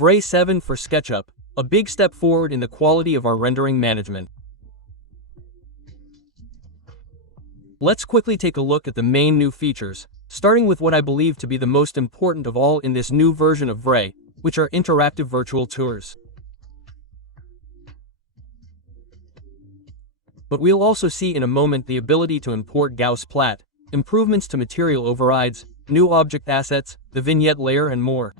Vray 7 for SketchUp, a big step forward in the quality of our rendering management. Let's quickly take a look at the main new features, starting with what I believe to be the most important of all in this new version of Vray, which are interactive virtual tours. But we'll also see in a moment the ability to import Gauss-Platt, improvements to material overrides, new object assets, the vignette layer and more.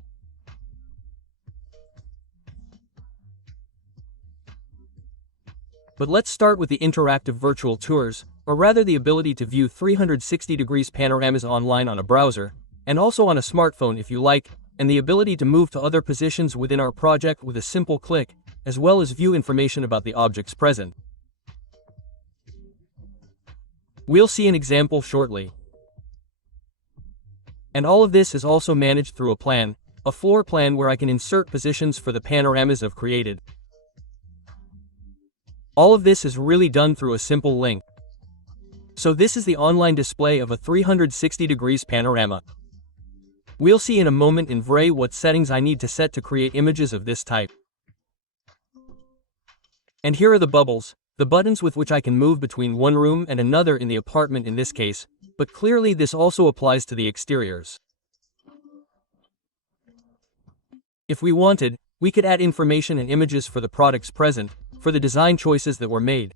But let's start with the interactive virtual tours, or rather the ability to view 360 degrees panoramas online on a browser, and also on a smartphone if you like, and the ability to move to other positions within our project with a simple click, as well as view information about the objects present. We'll see an example shortly. And all of this is also managed through a floor plan where I can insert positions for the panoramas I've created. All of this is really done through a simple link. So this is the online display of a 360 degrees panorama. We'll see in a moment in Vray what settings I need to set to create images of this type. And here are the bubbles, the buttons with which I can move between one room and another in the apartment in this case, but clearly this also applies to the exteriors. If we wanted, we could add information and images for the products present, for the design choices that were made.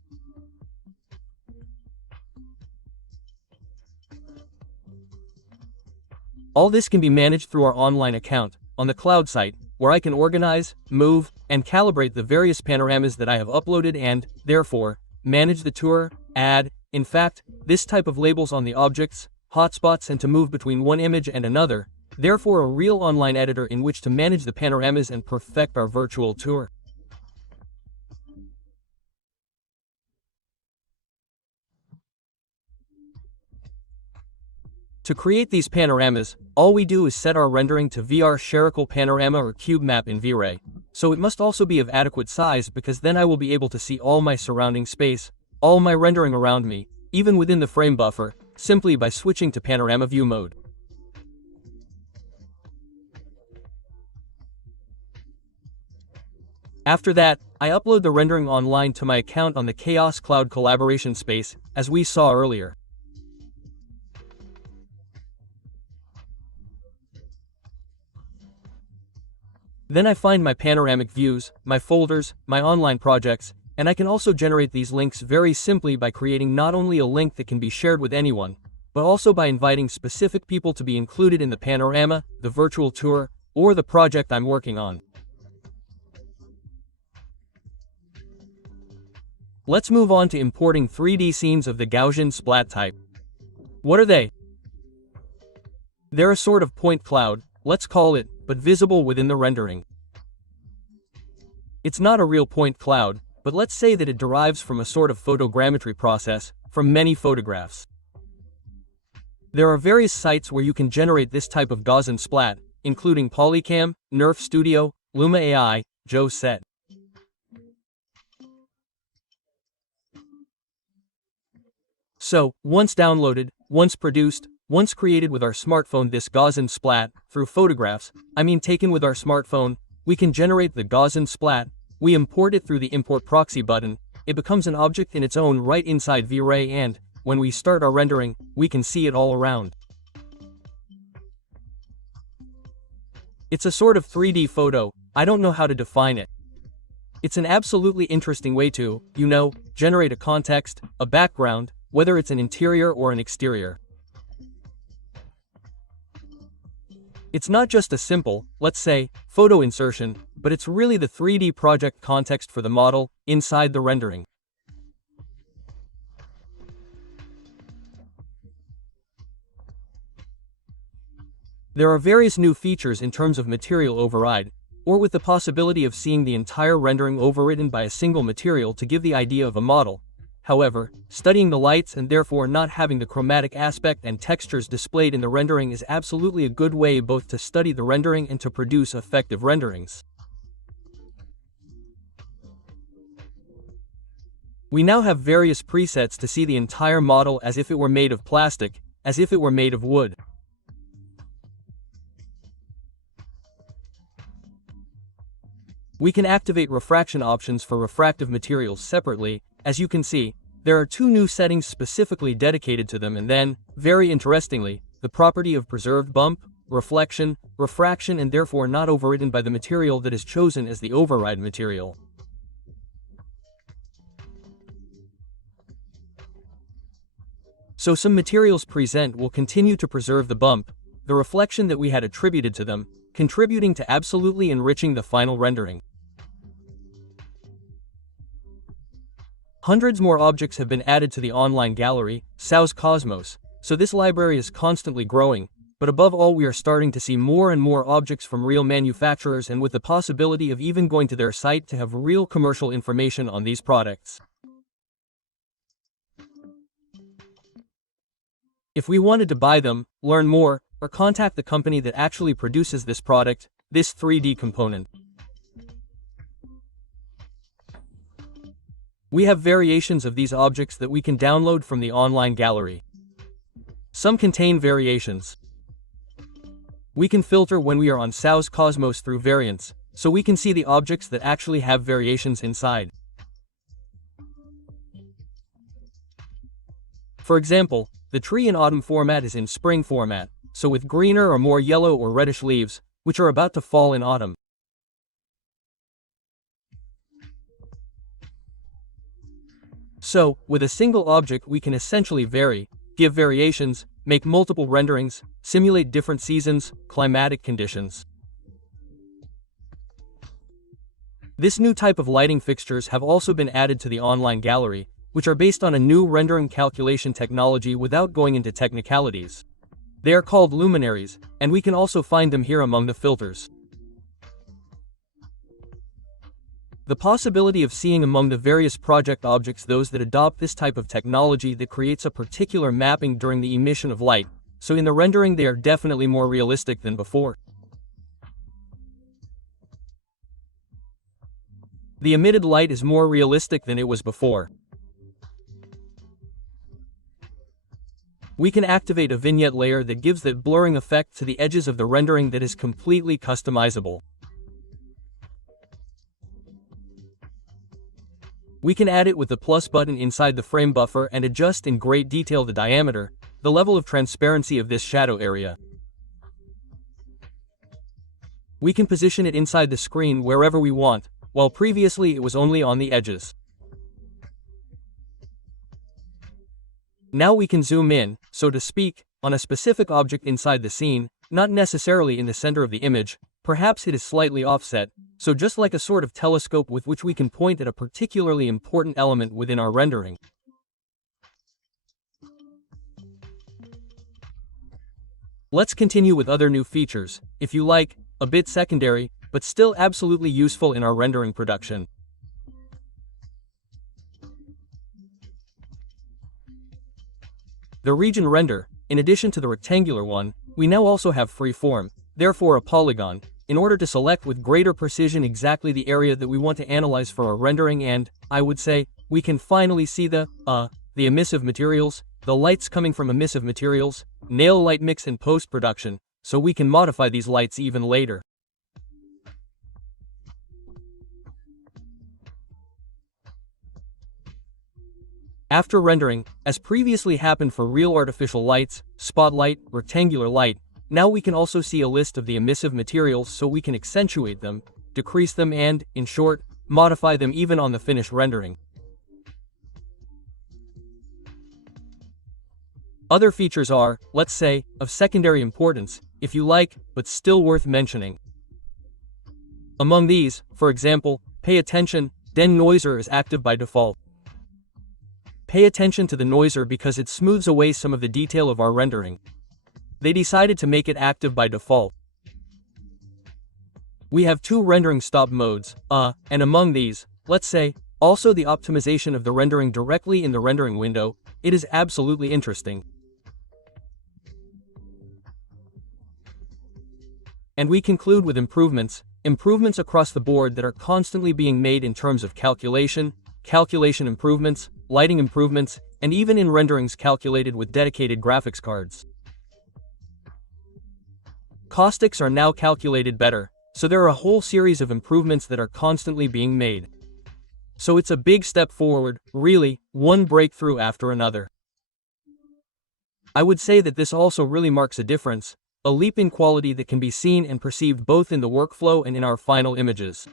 All this can be managed through our online account, on the cloud site, where I can organize, move, and calibrate the various panoramas that I have uploaded and, therefore, manage the tour, add, in fact, this type of labels on the objects, hotspots and to move between one image and another, therefore a real online editor in which to manage the panoramas and perfect our virtual tour. To create these panoramas, all we do is set our rendering to VR spherical panorama or cube map in V-Ray, so it must also be of adequate size because then I will be able to see all my surrounding space, all my rendering around me, even within the frame buffer, simply by switching to panorama view mode. After that, I upload the rendering online to my account on the Chaos Cloud collaboration space, as we saw earlier. Then I find my panoramic views, my folders, my online projects, and I can also generate these links very simply by creating not only a link that can be shared with anyone, but also by inviting specific people to be included in the panorama, the virtual tour, or the project I'm working on. Let's move on to importing 3D scenes of the Gaussian splat type. What are they? They're a sort of point cloud, let's call it, but visible within the rendering. It's not a real point cloud, but let's say that it derives from a sort of photogrammetry process, from many photographs. There are various sites where you can generate this type of Gaussian splat, including Polycam, Nerf Studio, Luma AI, Joe Set. So, once downloaded, once produced, once created with our smartphone this Gaussian splat, through photographs, taken with our smartphone, we can generate the Gaussian splat, we import it through the import proxy button, it becomes an object in its own right inside V-Ray and, when we start our rendering, we can see it all around. It's a sort of 3D photo, I don't know how to define it. It's an absolutely interesting way to, generate a context, a background, whether it's an interior or an exterior. It's not just a simple, let's say, photo insertion, but it's really the 3D project context for the model, inside the rendering. There are various new features in terms of material override, or with the possibility of seeing the entire rendering overridden by a single material to give the idea of a model. However, studying the lights and therefore not having the chromatic aspect and textures displayed in the rendering is absolutely a good way both to study the rendering and to produce effective renderings. We now have various presets to see the entire model as if it were made of plastic, as if it were made of wood. We can activate refraction options for refractive materials separately. As you can see, there are two new settings specifically dedicated to them, and then, very interestingly, the property of preserved bump, reflection, refraction, and therefore not overridden by the material that is chosen as the override material. So some materials present will continue to preserve the bump, the reflection that we had attributed to them, contributing to absolutely enriching the final rendering. Hundreds more objects have been added to the online gallery, SAOS Cosmos, so this library is constantly growing, but above all we are starting to see more and more objects from real manufacturers, and with the possibility of even going to their site to have real commercial information on these products. If we wanted to buy them, learn more, or contact the company that actually produces this product, this 3D component. We have variations of these objects that we can download from the online gallery. Some contain variations. We can filter when we are on SAOS Cosmos through variants, so we can see the objects that actually have variations inside. For example, the tree in autumn format is in spring format, so with greener or more yellow or reddish leaves, which are about to fall in autumn. So, with a single object we can essentially vary, give variations, make multiple renderings, simulate different seasons, climatic conditions. This new type of lighting fixtures have also been added to the online gallery, which are based on a new rendering calculation technology without going into technicalities. They are called luminaries, and we can also find them here among the filters. The possibility of seeing among the various project objects those that adopt this type of technology that creates a particular mapping during the emission of light, so in the rendering they are definitely more realistic than before. The emitted light is more realistic than it was before. We can activate a vignette layer that gives that blurring effect to the edges of the rendering that is completely customizable. We can add it with the plus button inside the frame buffer and adjust in great detail the diameter, the level of transparency of this shadow area. We can position it inside the screen wherever we want, while previously it was only on the edges. Now we can zoom in, so to speak, on a specific object inside the scene, not necessarily in the center of the image, perhaps it is slightly offset, so just like a sort of telescope with which we can point at a particularly important element within our rendering. Let's continue with other new features, if you like, a bit secondary, but still absolutely useful in our rendering production. The region render, in addition to the rectangular one, we now also have freeform, therefore a polygon, in order to select with greater precision exactly the area that we want to analyze for our rendering, and, I would say, we can finally see the emissive materials, the lights coming from emissive materials, nail light mix in post-production, so we can modify these lights even later. After rendering, as previously happened for real artificial lights, spotlight, rectangular light, now we can also see a list of the emissive materials so we can accentuate them, decrease them and, in short, modify them even on the finished rendering. Other features are, let's say, of secondary importance, if you like, but still worth mentioning. Among these, for example, pay attention, Denoiser is active by default. Pay attention to the noiser because it smooths away some of the detail of our rendering. They decided to make it active by default. We have two rendering stop modes, and among these, let's say, also the optimization of the rendering directly in the rendering window. It is absolutely interesting. And we conclude with improvements across the board that are constantly being made in terms of calculation improvements, lighting improvements, and even in renderings calculated with dedicated graphics cards. Caustics are now calculated better, So there are a whole series of improvements that are constantly being made. So it's a big step forward, really, one breakthrough after another. I would say that this also really marks a difference, a leap in quality that can be seen and perceived both in the workflow and in our final images.